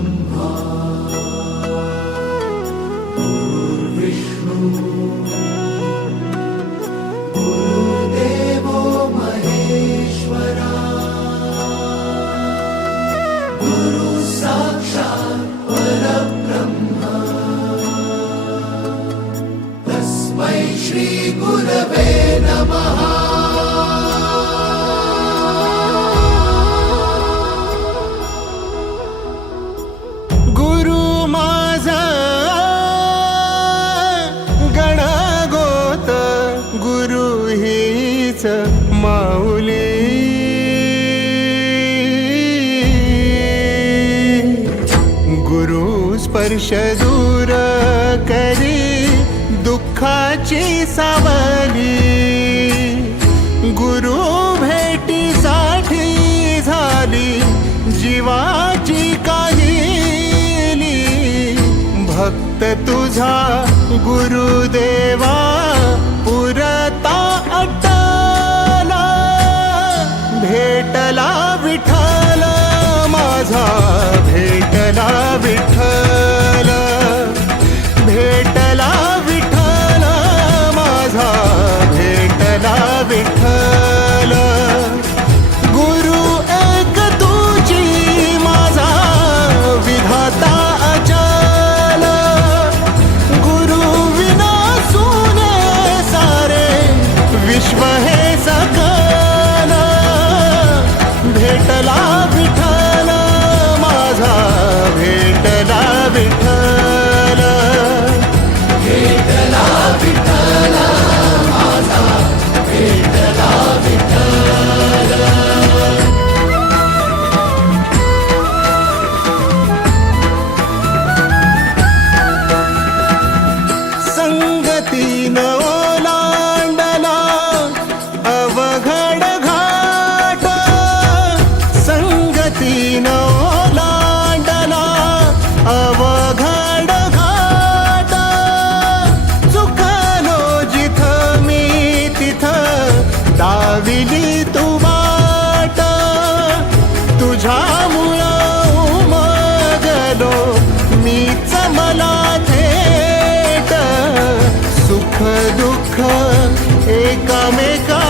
ब्रह्मा गुरुर्विष्णु गुरुर्देवो महेश्वरा गुरु साक्षात् परब्रह्म तस्मै श्री गुरवे नमः। माऊली गुरु स्पर्श दूर करी दुःखाची सावली गुरु भेटीसाठी झाली जीवाची काहिली भक्त तुझा गुरुदेवा पुरता भेटला विठ्ठल माझा भेटला विठ्ठल भेटला विठ्ठल माझा भेटला विठ्ठल गुरु एक तुझी माझा विधाता अचल गुरु विना सुने सारे विश्व हे सकल भेटला विठ्ठल माझा भेटला विठ्ठल भेटला विठ्ठल माझा भेटला विठ्ठल। संगतीनं ओलांडला अवघड घाट संगतीनं ओलांडला अवघड घाट चुकलो जिथं मी तिथं दाविली तू वाट तुझ्यामुळं उमगलो मीच मला थेट सुख दुःख एकामेका